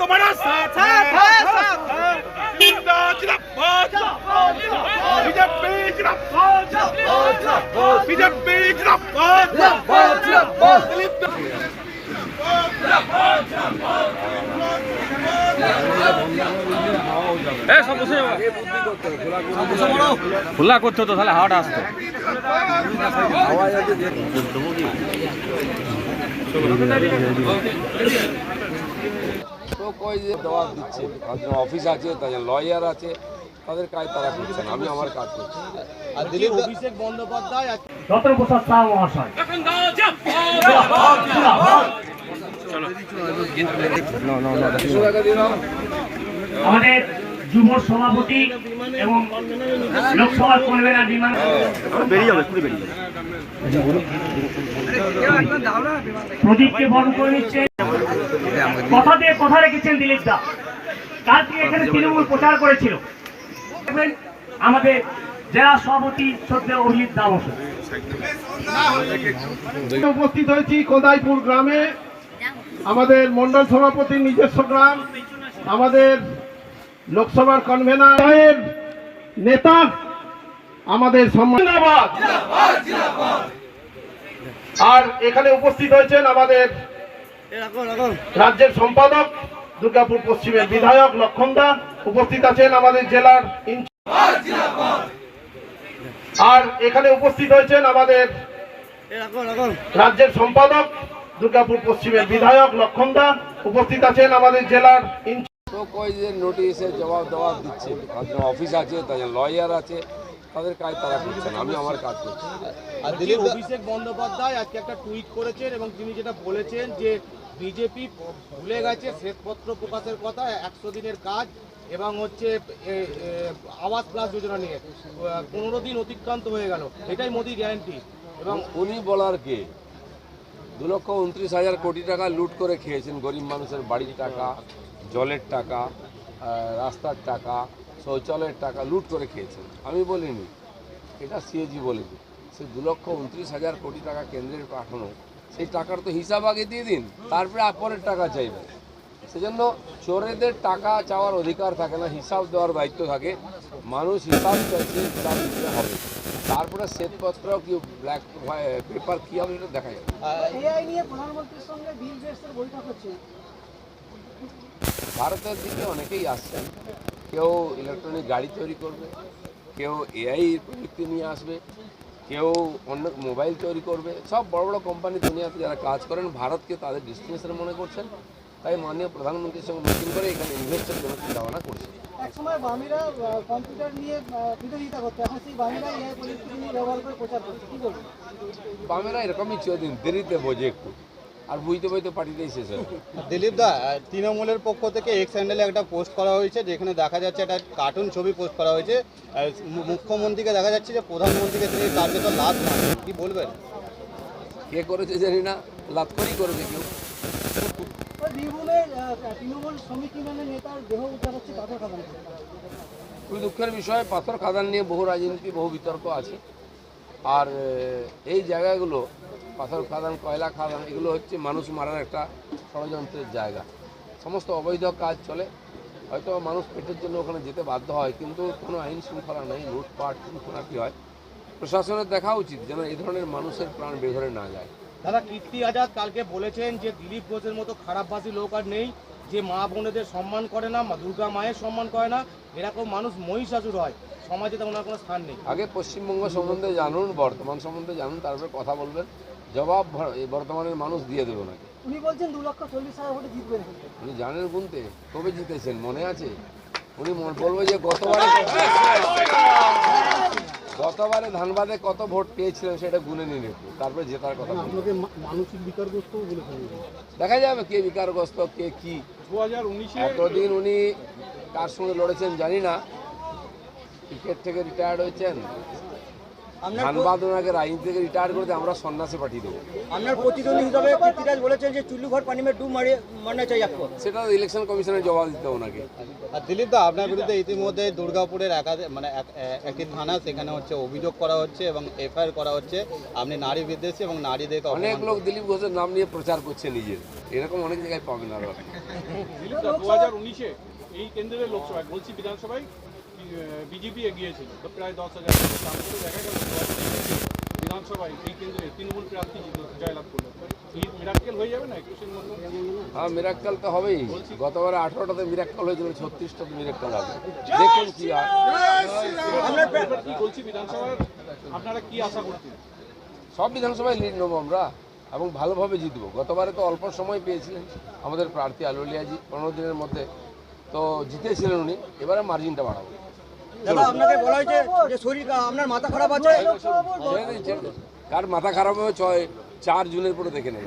तुम्हारा साथ है जिंदाबाद बीजेपी जिंदाबाद बीजेपी जिंदाबाद সব বসে খোলা করতে হতো তাহলে হাওয়াটা আসতো। তো কই যে জবাব দিচ্ছে, তাদের অফিস আছে, তাদের লয়ার আছে, তাদের কাজ তারা করছেন, আমি আমার কাজ করছি। আর দিলীপ অভিষেক বন্দ্যোপাধ্যায় রতন প্রসাদ শাহ মহাশয় আমাদের যুব সভাপতি এবং লোকসভার কনভেনার বিমান প্রদীপকে বরণ করে নিচ্ছে। কথা দিয়ে কথা রেখেছেন দিলীপ দা। কালকে এখানে তৃণমূল প্রচার করেছিল আমাদের জেলা সভাপতি শ্রদ্ধেয় অভিজিৎ দা বসু। উপস্থিত হয়েছি কোদাইপুর গ্রামে, আমাদের মন্ডল সভাপতির নিজস্ব গ্রাম, আমাদের লোকসভার কনভেনারের নেতা, আমাদের সম্মানবাদ। আর এখানে উপস্থিত হয়েছেন আমাদের রাজ্যের সম্পাদক, দুর্গাপুর পশ্চিমের বিধায়ক লক্ষণ দা, উপস্থিত আছেন আমাদের জেলার আর এখানে উপস্থিত হয়েছেন আমাদের রাজ্যের সম্পাদক, দুর্গাপুর পশ্চিমের বিধায়ক লক্ষণ দা, উপস্থিত আছেন আমাদের জেলার তো কই যে নোটিশের জবাব দিচ্ছে, তাদের অফিস আছে, তাদের লয়ার আছে, তাদের কাজ তারা করছেন, আমি আমার কাজ করছি। আর দিলীপ অভিষেক বন্দ্যোপাধ্যায় আজকে একটা টুইট করেছেন এবং তিনি যেটা বলেছেন যে বিজেপি ভুলে গেছে শ্বেতপত্র প্রকাশের কথা, 100 দিনের কাজ এবং হচ্ছে আবাস প্লাস যোজনা নিয়ে 15 দিন অতিক্রান্ত হয়ে গেল, এটাই মোদি গ্যারান্টি। এবং উনি বলার কে? 2,29,000 কোটি টাকা লুট করে খেয়েছেন, গরিব মানুষের বাড়ির টাকা, জলের টাকা, রাস্তার টাকা, শৌচালয়ের টাকা লুট করে খেয়েছেন। আমি বলিনি, এটা সিএজি বলেছি। সে 2,29,000 কোটি টাকা কেন্দ্রের পাঠানো, সেই টাকার তো হিসাব আগে দিয়ে দিন, তারপরে পরের টাকা চাইবেন। সেজন্য চোরেদের টাকা চাওয়ার অধিকার থাকে না, হিসাব দেওয়ার দায়িত্ব থাকে। মানুষ হিসাব চাইছে, হিসাব দিতে হবে, তারপরে শ্বেতপত্র কি ব্ল্যাক পেপার কি হবে সেটা দেখা যাবে। ভারতের দিকে অনেকেই আসছেন, কেউ ইলেকট্রনিক গাড়ি তৈরি করবে, কেউ এআই প্রযুক্তি নিয়ে আসবে, কেউ অন্য মোবাইল তৈরি করবে। সব বড় বড় কোম্পানি দুনিয়াতে যারা কাজ করেন ভারতকে তাদের ডেস্টিনেশন মনে করছেন, তাই মাননীয় প্রধানমন্ত্রীর সঙ্গে মিটিং করে এখানে ইনভেস্টের জন্য চিন্তা ভাবনা করছে। একসময় বামেরা কম্পিউটার নিয়ে বিরোধিতা করতো, এখন সেই বামেরা এআই প্রযুক্তি নিয়ে ব্যবহার করে প্রচার করছে, কি বলবো? বামেরা এরকমই চিরদিন দেরিতে বোঝে একটু, আর বুঝতে বুঝতে পার্টিতেই শেষ হয়। দিলীপ দা, তৃণমূলের পক্ষ থেকে এক্স হ্যান্ডেলে একটা পোস্ট করা হয়েছে, যেখানে দেখা যাচ্ছে একটা কার্টুন ছবি পোস্ট করা হয়েছে, মুখ্যমন্ত্রীকে দেখা যাচ্ছে যে প্রধানমন্ত্রীকে তিনি কার্যত লাত মারেন, কি বলবেন? কে করেছে জানি না, লাত করেই করেছে কেউ। বীরভূমে তৃণমূল শ্রমিক ইউনিয়নের নেতার দেহ উদ্ধার হচ্ছে পাথর খাদান। খুবই দুঃখের বিষয়, পাথর খাদান নিয়ে বহু রাজনীতি, বহু বিতর্ক আছে। আর এই জায়গাগুলো, পাথর খাদান, কয়লা খাদান, এগুলো হচ্ছে মানুষ মারার একটা ষড়যন্ত্রের জায়গা। সমস্ত অবৈধ কাজ চলে, হয়তো মানুষ পেটের জন্য ওখানে যেতে বাধ্য হয়, কিন্তু কোনো আইন শৃঙ্খলা নেই, লুটপাট খুনাখুনি হয়। প্রশাসনের দেখা উচিত যেন এই ধরনের মানুষের প্রাণ বেঘরে না যায়। দাদা, কীর্তি আজাদ কালকে বলেছেন যে দিলীপ ঘোষের মতো খারাপবাসী লোক আর নেই, যে মা বোনেদের সম্মান করে না, দুর্গা মায়ের সম্মান করে না, এরকম মানুষ মহিষাসুর হয়, সমাজে তেমন আর কোনো স্থান নেই। আগে পশ্চিমবঙ্গ সম্বন্ধে জানুন, বর্তমান সম্বন্ধে জানুন, তারপরে কথা বলবেন। জবাব বর্তমানের মানুষ দিয়ে দেবে নাকি? উনি বলছেন 2,40,000 ভোটে জিতবেন। উনি জানেন গুনতে, কবে জিতেছেন মনে আছে? উনি বলবো যে গতবারে ধানবাদে কত ভোট পেয়েছিলেন সেটা গুনে নিন একটু, তারপরে জেতার কথা। মানসিক বিকারগ্রস্ত দেখা যাবে কে বিকারগ্রস্ত, কে কি। 2019-এ এতদিন উনি কার সঙ্গে লড়েছেন জানি না, ক্রিকেট থেকে রিটায়ার্ড হয়েছেন, ধানবাদ ওনাকে আইন থেকে রিটায়ার করে দিয়ে আমরা সন্ন্যাসে পাঠিয়ে দেবো। আপনার প্রতিদ্বন্দ্বী হিসাবে পৃথ্বীরাজ বলেছেন যে চুল্লু ঘর পানি মে ডুব মারনা চাই আপকো। সেটা ইলেকশন কমিশনের জবাব দিতে হবে ওনাকে। আর দিলীপ দা, আপনার বিরুদ্ধে ইতিমধ্যে দুর্গাপুরের একটি থানা, সেখানে হচ্ছে অভিযোগ করা হচ্ছে এবং এফআইআর করা হচ্ছে আপনি নারী বিদ্বেষী এবং নারীদেরকে অনেক লোক দিলীপ ঘোষের নাম নিয়ে প্রচার করছে নিজের, এরকম অনেক জায়গায় পাবেন আরো। 2019-এ এই কেন্দ্রের লোকসভায় বলছি বিধানসভায় বিজেপি এগিয়েছিল তো প্রায় 10,000। তারপরে দেখা গেল বিধানসভায় এই কেন্দ্রে তৃণমূল প্রার্থী জয়লাভ করলো। এই মিরাক্কেল হয়ে যাবে না 21-এর মধ্যে? হ্যাঁ, মিরাক্কেল তো হবেই। গতবারে 18টাতে মিরাক্কেল হয়েছিল, 36টাতে মিরাক্কেল হবে। দেখুন কি হয়। কি বলছি বিধানসভায় আপনারা কি আশা করছেন? সব বিধানসভায় লিড নেবো আমরা এবং ভালোভাবে জিতবো। গতবারে তো অল্প সময় পেয়েছিলেন আমাদের প্রার্থী আলুলিয়াজি, 15 দিনের মধ্যে তো জিতেছিলেন উনি। এবারে মার্জিনটা বাড়াবো। দাদা আপনাকে বলা হয়েছে যে শরীর আপনার মাথা খারাপ আছে। কার মাথা খারাপ হবে 4 জুনের পরে দেখে নেই।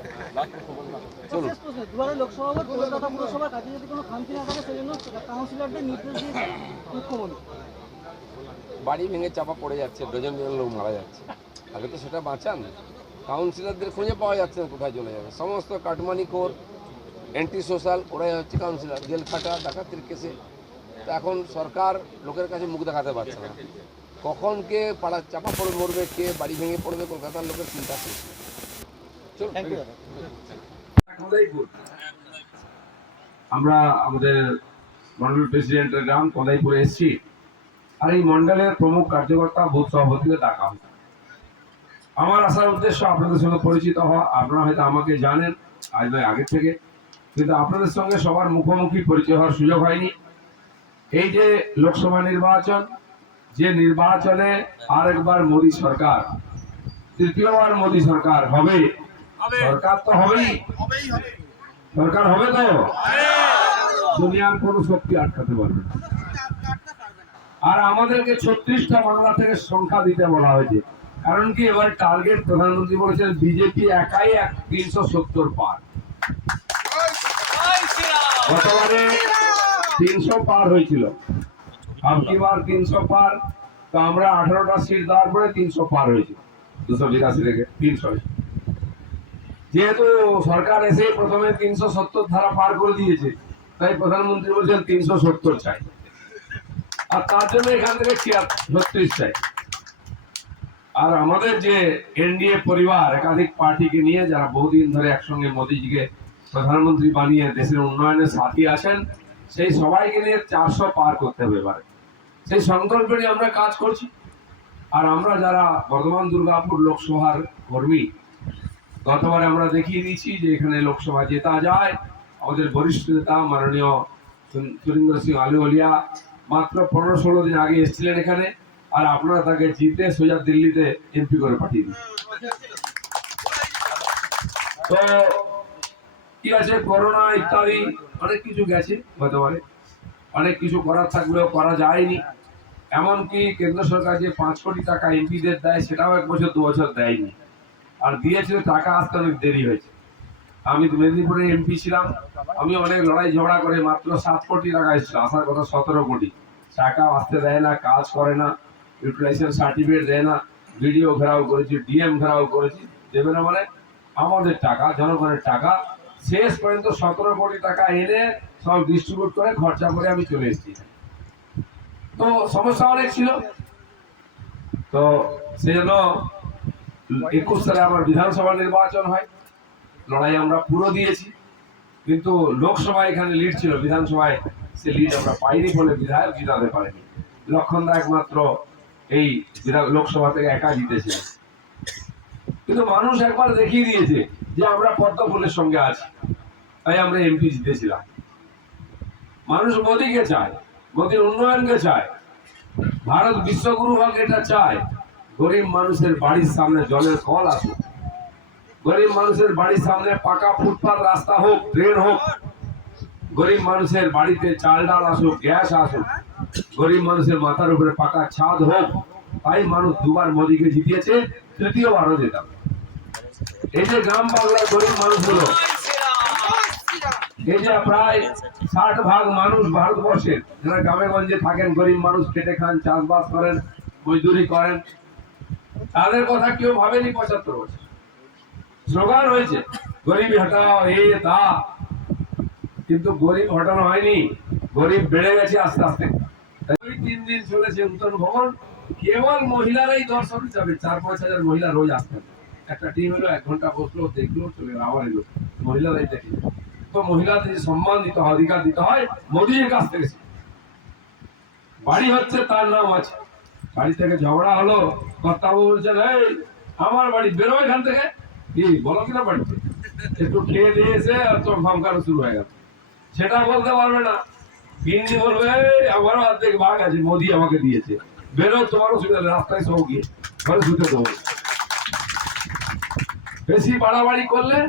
চলুন। দুবারের লোকসভা ভোট কলকাতা পুরসভার কাছে যদি কোনো খামতি না থাকে সেজন্য কাউন্সিলরদের নির্দেশ দিয়েছে মুখ্যমন্ত্রী। বাড়ি ভেঙে চাপা পড়ে যাচ্ছে, ডজন লোক মারা যাচ্ছে। আগে তো সেটা বাঁচান। কাউন্সিলরদের খুঁজে পাওয়া যাচ্ছে না, কোথায় চলে যাবে। সমস্ত কাটমানি কোর, অ্যান্টি সোশ্যাল, ওরাই হচ্ছে কাউন্সিলর। জেল খাটা, ডাকাতির কেসে। তো এখন সরকার লোকের কাছে মুখ দেখাতে পারছে না। কখন কে পাড়া চাপা পড়ে মরবে, কে বাড়ি ভেঙে পড়বে, কলকাতার লোকের চিন্তা শেষ। চলুন। আমরা আমাদের মন্ডল প্রেসিডেন্টের গ্রাম কদাইপুরে এসেছি। আর এই মন্ডলের প্রমুখ কার্যকর্তা বুথ সভাপতিকে ডাকা হয়। আমার আসার উদ্দেশ্য আপনাদের সঙ্গে পরিচিত হওয়া। আপনারা হয়তো আমাকে জানেন আজ নয় আগের থেকে, কিন্তু আপনাদের সঙ্গে সবার মুখোমুখি পরিচয় হওয়ার সুযোগ হয়নি। এই যে লোকসভা নির্বাচন, যে নির্বাচনে আরেকবার মোদী সরকার, তৃতীয়বার মোদী সরকার হবে, সরকার তো হবেই, সরকার হবে তো দুনিয়ার কোন শক্তি আটকাতে পারবে না। আর আমাদেরকে 36টা বাংলা থেকে সংখ্যা দিতে বলা হয়েছে। কারণ কি, এবার টার্গেট প্রধানমন্ত্রী বলেছেন বিজেপি একাই 370 পার। গতবারে 300 পার হয়েছিল, আবকিবার 300 পার। তো আমরা 18টা সিট দেওয়ার পরে 300 পার হয়েছে, 282 থেকে 300। যেহেতু সরকার এসে প্রথমে 370 ধারা পার করে দিয়েছে, তাই প্রধানমন্ত্রী বলছেন 370 চাই। আর তার জন্য এখান থেকে 36 চাই। আর আমাদের যে এনডিএ পরিবার, একাধিক পার্টিকে নিয়ে, যারা বহুদিন ধরে একসঙ্গে মোদীজিকে প্রধানমন্ত্রী বানিয়ে দেশের উন্নয়নের সাথী আছেন, সেই সবাইকে নিয়ে 400 পার করতে হবে এবারে। সেই সংকল্প নিয়ে আমরা কাজ করছি। আর আমরা যারা বর্ধমান দুর্গাপুর লোকসভার কর্মী, গতবারে আমরা দেখিয়ে দিয়েছি যে এখানে লোকসভা জেতা যায়। আমাদের বরিষ্ঠ নেতা মাননীয় সুরেন্দ্র সিং আলুওয়ালিয়া মাত্র 15-16 দিন আগে এসেছিলেন এখানে, আর আপনারা তাকে জিতে সোজা দিল্লিতে এমপি করে পাঠিয়ে দিন। তো কি আছে, করোনা ইত্যাদি অনেক কিছু গেছে, গতবারে অনেক কিছু করার থাকলেও করা যায়নি। এমনকি কেন্দ্র সরকার যে 5 কোটি টাকা এমপিদের দেয়, সেটাও 1 বছর 2 বছর দেয়নি। আর দিয়েছিল, টাকা আসতে অনেক দেরি হয়েছে। আমি মেদিনীপুরে এমপি ছিলাম, আমি অনেক লড়াই ঝগড়া করে মাত্র 7 কোটি টাকা এসেছিল, আসার কথা 17 কোটি। টাকা আসতে দেয় না, কাজ করে না, ইউটিলাইজেশন সার্টিফিকেট দেয় না। ভিডিও ঘেরাও করেছি, ডিএম ঘেরাও করেছি, দেবে না মানে আমাদের টাকা, জনগণের টাকা। শেষ পর্যন্ত 17 কোটি টাকা এনে সব ডিস্ট্রিবিউট করে খরচা করে আমি চলে এসেছি। তো সমস্যা অনেক ছিল। তো সেজন্য 21 সালে আমার বিধানসভা নির্বাচন হয়। লড়াই আমরা পুরো দিয়েছি, কিন্তু লোকসভায় এখানে লিড ছিল, বিধানসভায় সে লিড আমরা পাইনি বলে বিধায়ক জিতাতে পারেনি। লক্ষণদা একমাত্র এই লোকসভা থেকে একা জিতেছিল। কিন্তু মানুষ একবার দেখিয়ে দিয়েছে যে আমরা পদ্ম ফুলের সঙ্গে আছি, তাই আমরা এমপি জিতেছিলাম। মানুষ মোদীকে চায়, মোদীর উন্নয়নকে চায়, ভারত বিশ্বগুরু হোক এটা চায়। গরিব মানুষের বাড়ির সামনে জলের কল আসুক, গরিব মানুষের বাড়ির সামনে পাকা ফুটপাত রাস্তা হোক, ট্রেন হোক, গরিব মানুষের বাড়িতে চাল ডাল আসুক, গ্যাস আসুক, গরিব মানুষের মাথার উপরে পাকা ছাদ হোক। তাই মানুষ দুবার মোদীকে জিতিয়েছে, তৃতীয়বারও জেতাম। এই যে গ্রাম বাংলার গরিব মানুষগুলো, এই যে প্রায় 60% মানুষ ভারতবর্ষের, যারা গ্রামে গঞ্জে থাকেন, গরিব মানুষ, খেটে খান, চাষবাস করেন, মজদুরি করেন, তাদের কথা কেউ ভাবেনি 75 বছর। স্লোগান হয়েছে গরিবি হটাও এ তা, কিন্তু গরিব হটানো হয়নি, গরিব বেড়ে গেছে আস্তে আস্তে। 3 দিন চলেছে নূতন ভবন, কেবল মহিলারাই দর্শন যাবে, 4-5 হাজার মহিলা রোজ আসতেন। একটা টিম হলো 1 ঘন্টা বসলো, দেখলো, চলে গেল, আবার এলো, মহিলারাই দেখে। তো মহিলাদের সম্মান দিতে হয়, অধিকার দিতে হয় মোদীর কাছ থেকে। বাড়ি হচ্ছে তার নাম আছে, বাড়ি থেকে ঝগড়া হলো, কর্তাবাবু বলছেন এই আমার বাড়ি, বেরো এখান থেকে, কি বলো কিনা, বাড়িতে একটু খেয়ে দিয়েছে আর তোর ভামকানো শুরু হয়ে গেল, সেটা বলতে পারবে না। গিন্নি বলবে আমারও অর্ধেক ভাগ আছে, মোদী আমাকে দিয়েছে, বেরো, তোমারও সুবিধা, রাস্তায় সব গিয়ে ঘরে শুতে দেবো। বেশি বাড়াবাড়ি করলে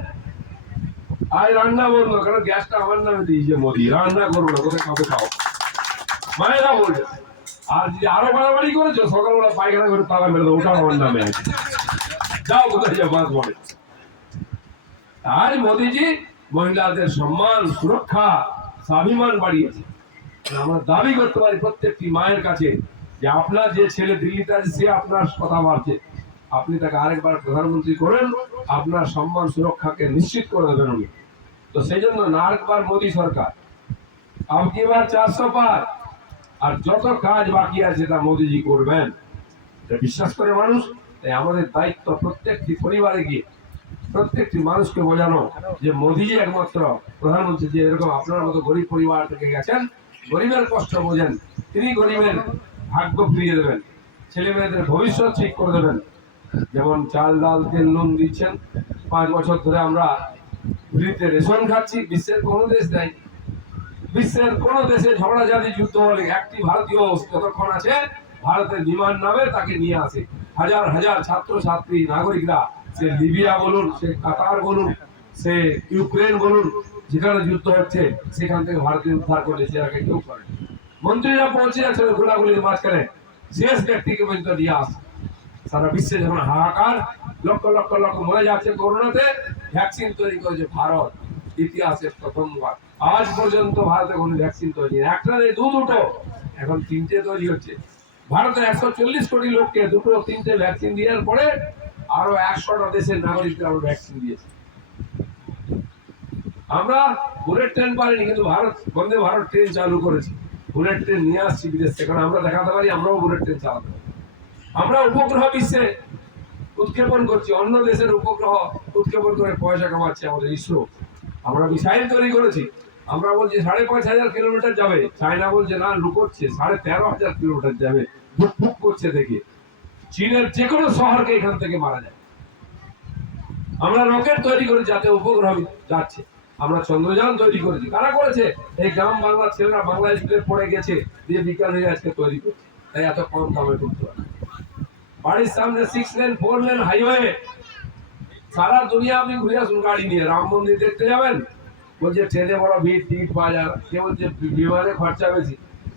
আজ রান্না বলবো, কারণ গ্যাসটা আমার নামে দিয়েছে মোদী, রান্না করবো না, কোথায় খাবে খাও, মায়েরা বলছে। আর যদি আরো বাড়াবাড়ি করেছো, সকালবেলা পায়খানা করে তালা মেরে দেবো, ওটা আমার নামে আছে, যাও কোথায় যাও, বাস বলে। আজ মোদীজি মহিলাদের সম্মান, সুরক্ষা, স্বাভিমান বাড়িয়েছে। আমরা দাবি করতে পারি প্রত্যেকটি মায়ের কাছে যে আপনার যে ছেলে দিল্লিতে আছে, সে আপনার কথা ভাবছে, আপনি তাকে আরেকবার প্রধানমন্ত্রী করেন, আপনার সম্মান সুরক্ষাকে নিশ্চিত করে দেবেন উনি। তো সেই জন্য আরেকবার মোদী সরকার, আবকিবার 400 পার, আর যত কাজ বাকি আছে তা মোদীজি করবেন, বিশ্বাস করে মানুষ। তাই আমাদের দায়িত্ব প্রত্যেকটি পরিবারে গিয়ে প্রত্যেকটি মানুষকে বোঝানো যে মোদীজি একমাত্র প্রধানমন্ত্রী, যে এরকম আপনার মতো গরিব পরিবার থেকে গেছেন, গরিবের কষ্ট বোঝেন, তিনি গরিবের ভাগ্য ফিরিয়ে দেবেন, ছেলে মেয়েদের ভবিষ্যৎ ঠিক করে দেবেন। যেমন চাল ডাল তেল নুন দিচ্ছেন, 5 বছর ধরে আমরা ফ্রিতে রেশন খাচ্ছি, বিশ্বের কোনো দেশ দেয়, বিশ্বের কোন দেশে ঝগড়াঝাটি যুদ্ধ হলে একটি ভারতীয় যতক্ষণ আছে, ভারতের বিমান নামে তাকে নিয়ে আসে, হাজার হাজার ছাত্র ছাত্রী নাগরিকরা, সে লিবিয়া বলুন, সে কাতার বলুন, সে ইউক্রেন বলুন, যেখানে যুদ্ধ হচ্ছে সেখান থেকে ভারতীয় উদ্ধার করে, সেটাকে কেউ করে। মন্ত্রীরা পৌঁছে যাচ্ছেন গোলাগুলির মাঝখানে, শেষ ব্যক্তিকে পর্যন্ত নিয়ে আসে। সারা বিশ্বে যখন হাহাকার, লক্ষ লক্ষ লক্ষ মরে যাচ্ছে করোনাতে, ভ্যাকসিন তৈরি করেছে ভারত, ইতিহাসে প্রথমবার। আজ পর্যন্ত ভারতে কোনো ভ্যাকসিন তৈরি, একটা নেই, দুটো, এখন 3টে তৈরি হচ্ছে। ভারতের 140 কোটি লোককে 2-3টে ভ্যাকসিন দেওয়ার পরে আরো 100টা দেশের নাগরিকদের আমরা ভ্যাকসিন দিয়েছি। আমরা বুলেট ট্রেন পারিনি, কিন্তু ভারত বন্দে ভারত ট্রেন চালু করেছি, বুলেট ট্রেন নিয়ে আসছি বিদেশ থেকে, কারণ আমরা দেখাতে পারি আমরাও বুলেট ট্রেন চালাতে পারি। আমরা উপগ্রহ বিশ্বে উৎক্ষেপণ করছি, অন্য দেশের উপগ্রহ উৎক্ষেপণ করে পয়সা কামাচ্ছে আমাদের ইসরো। আমরা মিসাইল তৈরি করেছি, আমরা বলছি 5,500 কিলোমিটার যাবে, চায়না বলছে না, লুকোচ্ছে, 13,500 কিলোমিটার যাবে, বুক করছে দেখে। চীনের যে কোনো শহরকে এখান থেকে মারা যায়। আমরা রকেট তৈরি করি যাতে উপগ্রহ যাচ্ছে, আমরা চন্দ্রযান তৈরি করেছি। কারা করেছে? এই গ্রাম বাংলার ছেলেরা বাংলা স্কুলে পড়ে গেছে, দিয়ে বিজ্ঞানীরা আজকে তৈরি করছে, তাই এত কম দামে করতে পারে। বাড়ির সামনে 6 লেন 4 লেন হাইওয়ে, সারা দুনিয়া আপনি ঘুরে আসুন গাড়ি নিয়ে। রাম মন্দির দেখতে যাবেন, বলছে ট্রেনে বড় ভিড়, টিকিট পাওয়া যায় না, কে বলছে বিমানে খরচা বেশি।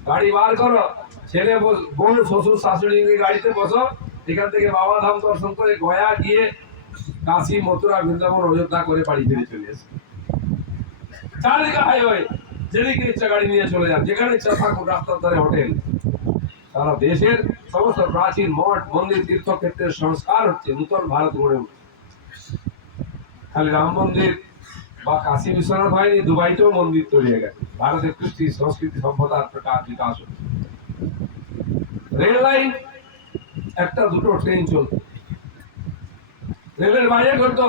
গাড়ি বার করো, ছেলে বউ শ্বশুর শাশুড়ি গাড়িতে বসো, এখান থেকে বাবা ধাম দর্শন করে গয়া গিয়ে কাশী মথুরা বৃন্দাবন অযোধ্যা করে বাড়ি ফিরে চলে এসে। চারিদিকে হাইওয়ে, যেদিকে ইচ্ছা গাড়ি নিয়ে চলে যান, যেখানে ইচ্ছা থাকুন, রাস্তার ধারে হোটেল। সারা দেশের সমস্ত প্রাচীন মঠ মন্দির তীর্থক্ষেত্রের সংস্কার হচ্ছে, নূতন ভারত গড়ে উঠছে। খালি রাম মন্দির বা কাশী বিশ্বনাথ হয়নি, দুবাইতেও মন্দির তৈরি হয়ে গেছে। ভারতের কৃষ্টি সংস্কৃতি সভ্যতার প্রকাশ বিকাশ হচ্ছে। রেল লাইন, একটা দুটো ট্রেন চলত, রেলের বাইরে করতো,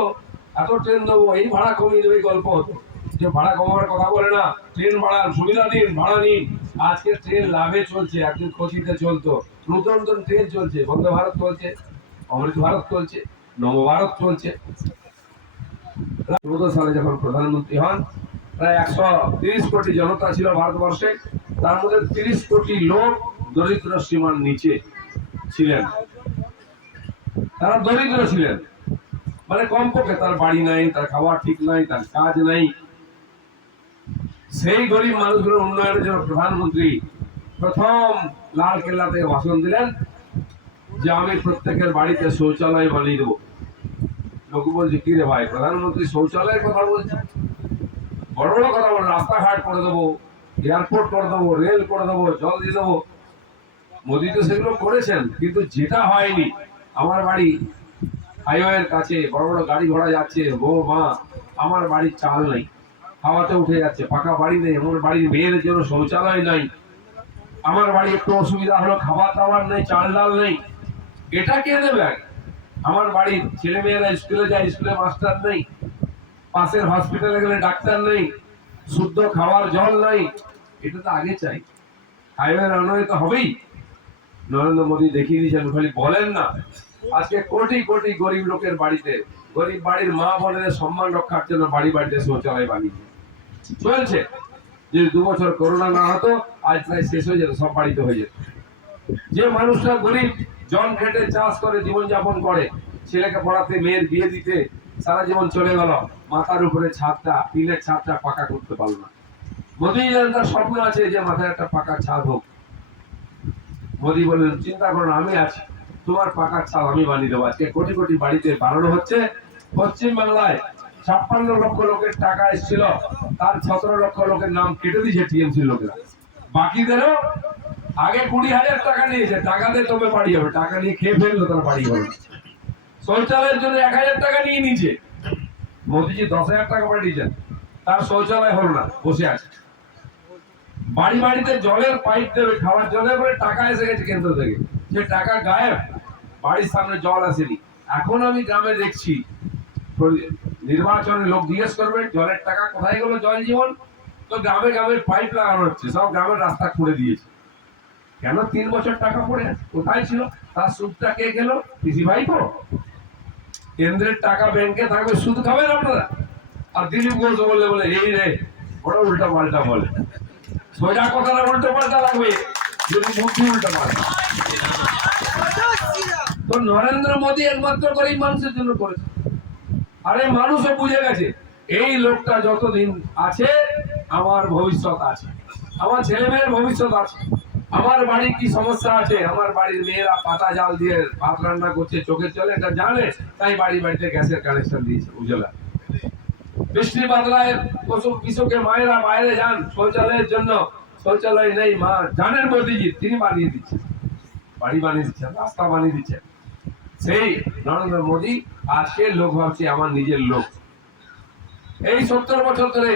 এত ট্রেন দেবো, এই ভাড়া কমিয়ে দেবে, গল্প হতো। যে ভাড়া কমাবার কথা বলে না, ট্রেন ভাড়ার সুবিধা দিন, ভাড়া নিন। আজকে ট্রেন লাভে চলছে, একদিন কোচিতে চলতো, নতুন নতুন ট্রেন চলছে, বন্দে ভারত চলছে, অমৃত ভারত চলছে, নবভারত চলছে। 14 সালে যখন প্রধানমন্ত্রী হন, প্রায় 130 কোটি জনতা ছিল ভারতবর্ষে, তার মধ্যে 30 কোটি লোক দরিদ্র সীমার নিচে ছিলেন। তারা দরিদ্র ছিলেন, মানে কমপক্ষে তার বাড়ি নাই, তার খাওয়া ঠিক নাই, তার কাজ নাই। সেই গরিব মানুষগুলোর উন্নয়নের জন্য প্রধানমন্ত্রী প্রথম লাল কেল্লা থেকে ভাষণ দিলেন যে আমি প্রত্যেকের বাড়িতে শৌচালয় বানিয়ে দেবো। লোক বলছে কি রে ভাই, প্রধানমন্ত্রী শৌচালয়ের কথা বলছে? বড় বড় কথা বলে, রাস্তাঘাট করে দেবো, এয়ারপোর্ট করে দেবো, রেল করে দেবো, জল দিয়ে দেবো। মোদী তো সেগুলো করেছেন, কিন্তু যেটা হয়নি আমার বাড়ি হাইওয়ের কাছে, বড় বড় গাড়ি ঘোড়া যাচ্ছে, ও মা আমার বাড়ির চাল নেই, হাওয়াতে উঠে যাচ্ছে, পাকা বাড়ি নেই, আমার বাড়ির মেয়েদের জন্য শৌচালয় নাই, আমার বাড়ি একটু অসুবিধা হলো খাবার দাবার নেই, চাল ডাল নেই, এটা কে দেবে? আমার বাড়ির ছেলে মেয়েরা স্কুলে যায়, স্কুলে মাস্টার নেই, পাশের হসপিটালে গেলে ডাক্তার নেই, শুদ্ধ খাবার জল নাই, এটা তো আগে চাই। হাইওয়ে রানওয়ে তো হবেই। নরেন্দ্র মোদী দেখিয়ে দিয়েছেন, খালি বলেন না। আজকে কোটি কোটি গরিব লোকের বাড়িতে, গরিব বাড়ির মা বোনেদের সম্মান রক্ষার জন্য বাড়ি বাড়িতে শৌচালয় বানিয়েছে, চলছে। যদি 2 বছর করোনা না হতো আজ প্রায় শেষ হয়ে যেত, সব বাড়িতে হয়ে যেত। যে মানুষরা গরিব, জন খেটে চাষ করে জীবনযাপন করে, ছেলেকে পড়াতে, মেয়ের বিয়ে দিতে সারা জীবন চলে গেল, মাথার উপরে ছাদটা, টিনের ছাদটা পাকা করতে পারলো না। মোদী তার স্বপ্ন আছে যে মাথায় একটা পাকা ছাদ হোক। মোদী বললেন চিন্তা করো না, আমি আছি, তোমার পাকা ছাদ আমি বানিয়ে দেবো। আজকে কোটি কোটি বাড়িতে বানানো হচ্ছে। পশ্চিম বাংলায় 56 লক্ষ লোকের টাকা এসেছিল, তার 17 লক্ষ লোকের নাম কেটে দিয়েছে টিএমসি লোকেরা। বাকিদেরও আগে 20,000 টাকা নিয়েছে, টাকা দিয়ে তবে বাড়ি হবে, টাকা নিয়ে খেয়ে ফেললো তার বাড়ি হবে। শৌচালয়ের জন্য 1000 টাকা নিয়ে নিয়েছে, মোদীজি 10,000 টাকা পাঠিয়েছেন, তার শৌচালয় হলো না, বসে আছে। বাড়ি বাড়িতে জলের পাইপ দেবে, খাওয়ার জলের পরে টাকা এসে গেছে কেন্দ্র থেকে, সে টাকা গায়েব, বাড়ির সামনে জল আসেনি। এখন আমি গ্রামে দেখছি, নির্বাচনে লোক জিজ্ঞেস করবে জলের টাকা কোথায় গেল, জল জীবন, তো গ্রামে গ্রামে পাইপ লাগানো হচ্ছে, সব গ্রামের রাস্তা খুঁড়ে দিয়েছে। কেন? 3 বছর টাকা পড়ে আছে, কোথায় ছিল? তার সুদটা কে গেল? পিসি ভাইপো। কেন্দ্রের টাকা ব্যাংকে থাকবে, সুদ খাবেন আপনারা। আর দিলীপ ঘোষ বললে বলে এই রে, বড় উল্টা পাল্টা বলে, সোজা কথাটা উল্টো পাল্টা লাগবে যদি বুদ্ধি উল্টো পাল্টা। তো নরেন্দ্র মোদী একমাত্র গরিব মানুষের জন্য করেছে। আরে মানুষও বুঝে গেছে এই লোকটা যতদিন আছে আমার ভবিষ্যৎ আছে, আমার ছেলে মেয়ের ভবিষ্যৎ আছে, আমার বাড়ির কি সমস্যা আছে, আমার বাড়ির মেয়েরা পাতা জাল দিয়ে ভাত রান্না করছে, চোখের জলে এটা জানে, তাই বাড়ি বাড়িতে গ্যাসের কানেকশন দিয়েছে উজ্জ্বলা। বৃষ্টি বাদলায় পশু কৃষকের মায়েরা বাইরে যান শৌচালয়ের জন্য, শৌচালয় নেই, মা জানেন মোদীজি, তিনি বানিয়ে দিচ্ছেন, বাড়ি বানিয়ে দিচ্ছেন, রাস্তা বানিয়ে দিচ্ছেন। সেই নরেন্দ্র মোদী আজকে লোক ভাবছে আমার নিজের লোক। এই 70 বছর ধরে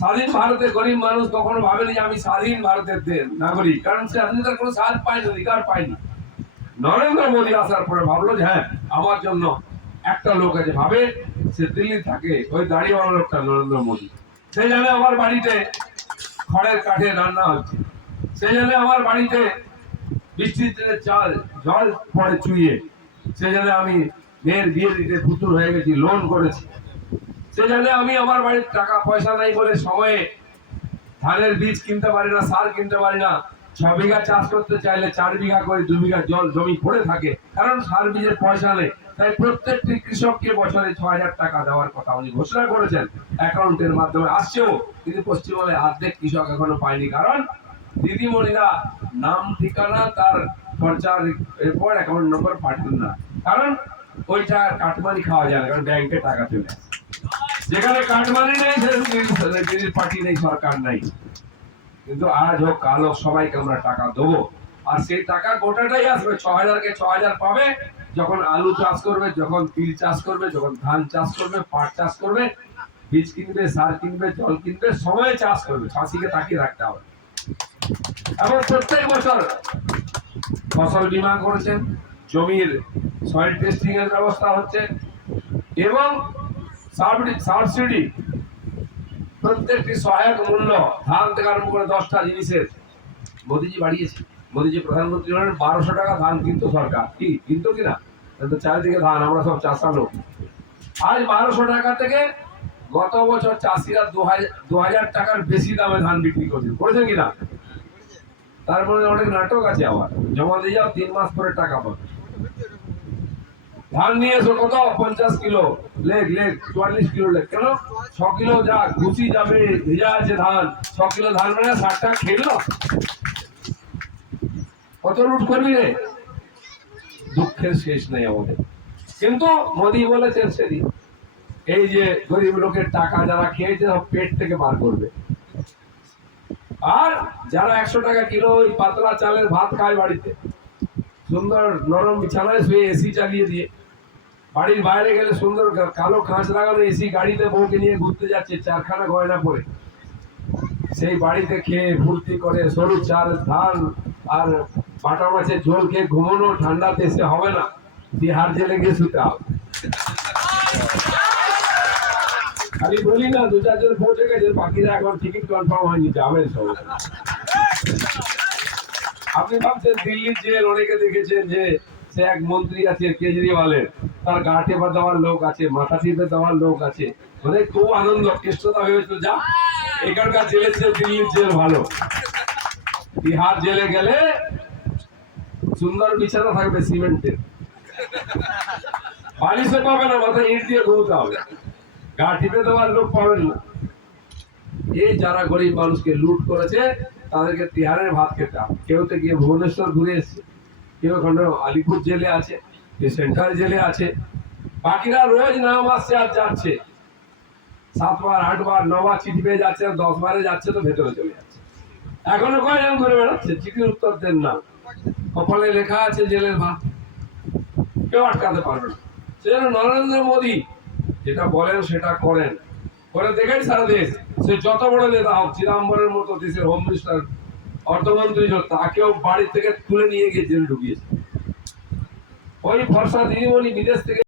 স্বাধীন ভারতের গরিব মানুষ কখনো ভাবেনি যে আমি স্বাধীন ভারতের নাগরিক, কারণ সে স্বাধীনতার কোনো সাহায্য পায়নি, অধিকার পায়নি। নরেন্দ্র মোদী আসার পরে ভাবলো যে হ্যাঁ আমার জন্য একটা লোক আছে, ভাবে সে দিল্লি থাকে, ওই দাড়িওয়ালা লোকটা নরেন্দ্র মোদী। সে জানে আমার বাড়িতে খড়ের কাঠে রান্না হচ্ছে, সে জানে আমার বাড়িতে বৃষ্টির দিনে চাল জল পড়ে চুইয়ে, সে জানে আমি মেয়ের বিয়ে দিতে পুতুল হয়ে গেছি, লোন করেছি, সে জানে আমি আমার বাড়ির টাকা পয়সা নাই বলে সময়ে ধানের বীজ কিনতে পারি না, সার কিনতে পারি না, 6 বিঘা চাষ করতে চাইলে 4 বিঘা করে 2 বিঘা জমি পড়ে থাকে, কারণ সার বীজের পয়সা নেই। তাই প্রত্যেকটি কৃষককে বছরে 6,000 টাকা দেওয়ার কথা উনি ঘোষণা করেছেন, অ্যাকাউন্টের মাধ্যমে আসছেও, কিন্তু পশ্চিমবঙ্গে অর্ধেক কৃষক এখনো পায়নি, কারণ দিদিমণিরা নাম ঠিকানা তার খরচার এরপর অ্যাকাউন্ট নম্বর পাঠান না, কারণ ওইটা কাটমানি খাওয়া যায় না, কারণ ব্যাংকে টাকা চলে আসে। যেখানে কাটমানি নেই সেখানে পার্টি নেই, সরকার নেই। কিন্তু আজ হোক কাল হোক সবাইকে আমরা টাকা দেবো, আর সেই টাকা গোটাটাই আসবে। 6,000 কে 6,000 পাবে যখন আলু চাষ করবে, যখন তিল চাষ করবে, যখন ধান চাষ করবে, পাট চাষ করবে, বীজ কিনবে, সার কিনবে, জল কিনবে, সময়ে চাষ করবে। চাষিকে তাকিয়ে রাখতে হবে। এবং প্রত্যেক বছর ফসল বীমা করেছেন, জমির সয়েল টেস্টিং এর ব্যবস্থা হচ্ছে, এবং সাবসিডি প্রত্যেকটি সহায়ক মূল্য ধান থেকে আরম্ভ করে 10টা জিনিসের মোদীজি বাড়িয়েছে। মোদীজি প্রধানমন্ত্রী হলেন, 1200 টাকা ধান কিন্তু সরকার কি কিন্তু কিনা, কিন্তু চারিদিকে ধান, আমরা সব চাষা লোক। আজ 1200 টাকা থেকে গত বছর চাষিরা 2,000 টাকার বেশি দামে ধান বিক্রি করেছে কিনা। তারপরে অনেক নাটক আছে, আবার জমা দিয়ে যাও 3 মাস পরে টাকা পাবে। ধান নিয়ে এসো কত, 50 কিলো লেগ 44 কিলো লেগ, কেন 6 কিলো যা ঘুষি যাবে, ভেজা আছে ধান, 6 কিলো ধান মানে 60 টাকা খেলো, কত লুট করবি রে। দুঃখের শেষ নেই আমাদের। কিন্তু মোদী বলেছেন সেদিন, এই যে গরিব লোকের টাকা যারা খেয়েছে সব পেট থেকে বার করবে, আর যারা 100 টাকা কিলো ওই পাতলা চালের ভাত খায় বাড়িতে, সুন্দর নরম বিছানায় শুয়ে এসি চালিয়ে দিয়ে, বাড়ির বাইরে গেলে সুন্দর কালো কাঁচ লাগানো এসি গাড়িতে বউকে নিয়ে ঘুরতে যাচ্ছে 4খানা গয়না পরে, সেই বাড়িতে খেয়ে ফুর্তি করে সরু চাল ধান আর বাটা মাছের ঝোল খেয়ে ঘুমানো ঠান্ডাতে সে হবে না, তিহার জেলে গিয়ে শুতে হবে। খালি বলি না 2-4 জন পৌঁছে গেছে, বাকিরা এখন টিকিট কনফার্ম হয়নি, যাবেন সব। আপনি ভাবছেন দিল্লির জেল, অনেকে দেখেছেন যে সে এক মন্ত্রী আছে কেজরিওয়ালের, তার গা টেপা দেওয়ার লোক আছে, মাথা টিপে দেওয়ার লোক আছে, মানে খুব আনন্দ কেষ্টতা হয়েছিল। যা এখানকার জেলের চেয়ে দিল্লির জেল ভালো। বিহার জেলে গেলে সুন্দর বিছানা থাকবে সিমেন্টের, বালিশও পাবে না, মাথায় ইট দিয়ে ঘুমতে হবে, গা টিপে দেওয়ার লোক পাবেন না। এই যারা গরিব মানুষকে লুট করেছে তাদেরকে তিহারের ভাত খেতে হবে। কেউ তো গিয়ে ভুবনেশ্বর ঘুরে এসছে, কেউ ওখানে আলিপুর জেলে আছে, কেউ সেন্ট্রাল জেলে আছে, বাকিরা রোজ নাম আসছে আর যাচ্ছে, 7 বার 8 বার 9 বার চিঠি পেয়ে যাচ্ছে, 10 বারে যাচ্ছে তো ভেতরে চলে যাচ্ছে। এখনো কয়জন ঘুরে বেড়াচ্ছে, চিঠির উত্তর দেন না, কপালে লেখা আছে জেলের ভাত, কেউ আটকাতে পারবে না। সেজন্য নরেন্দ্র মোদী যেটা বলেন সেটা করেন, করে দেখেন সারা দেশ, সে যত বড় নেতা হোক, চিদাম্বরের মতো দেশের হোম মিনিস্টার অর্থমন্ত্রী, তাকেও বাড়ি থেকে তুলে নিয়ে গিয়ে জেল ঢুকিয়েছে। ওই ফর্সা দিদিমণি বিদেশ থেকে